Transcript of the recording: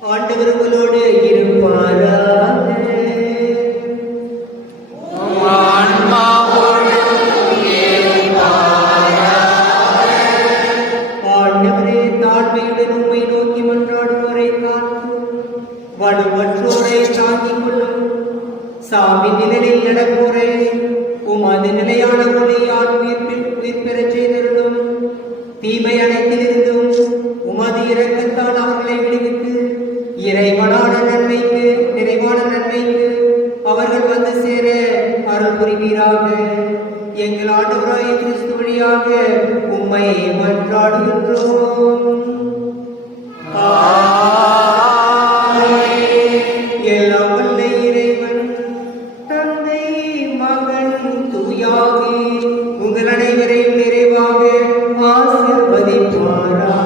ஆண்டவர் உங்களோடு இருப்பாராக. ஆண்டவரே, தாழ்மையுடன் உம்மை நோக்கி மன்றாடுவோரை காத்து வலுவற்றோரை தாங்கிக் கொள்ளும். சாமி நிழலில் நடப்போரை உமது நிலையான ஒளியால் உயிர் பெறச் செய்திருந்தும் தீமை அனைத்திலிருந்தும் உமது இரக்கத்தால் அவர்களை விடுவித்து நிறைவான நன்மைக்கு அவர்கள் வந்து சேர அருள் புரிவீராக. எங்கள் ஆண்டவராகிய கிறிஸ்து வழியாக உம்மை மன்றாடுகின்றோம். எல்லாம் வல்ல இறைவன் தந்தை மகன் தூயாவி உங்கள் அனைவரையும் நிறைவாக ஆசீர்வதிப்பாராக.